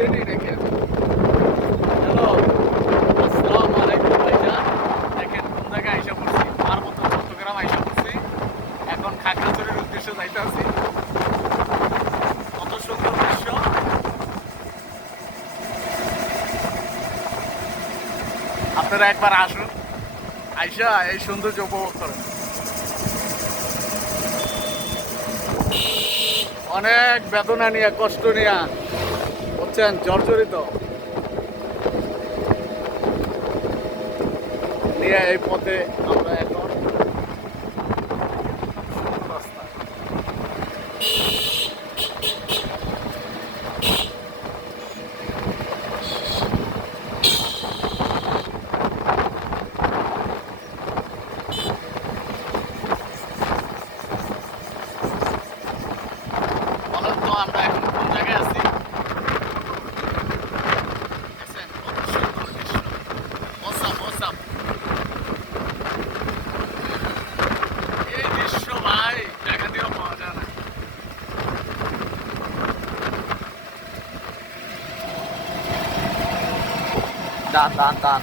বুঝেনি নাকি এখন? হ্যালো, আসসালামু আলাইকুম ভাইজান। দেখেন কোন জায়গায় আইসা পড়ছি, পার্বত্য চট্টগ্রাম আইসা পড়ছি। এখন খাগড়াছড়ির উদ্দেশ্যে যাইতেছি। কত সুন্দর দৃশ্য, আপনারা একবার আসুন, আইসা এই সৌন্দর্য উপভোগ করেন। অনেক বেদনা নিয়ে, কষ্ট নিয়ে হচ্ছেন জর্জরিত নিয়ে এই পথে আমরা এখন রাস্তা। বলেন তো আমরা এখন কোন জায়গায় আছি? দেখছেন কত সুন্দর দৃশ্য, অসাম অসাম। এই দৃশ্য ভাই জায়গা দিয়েও পাওয়া যায় না। দান দান দান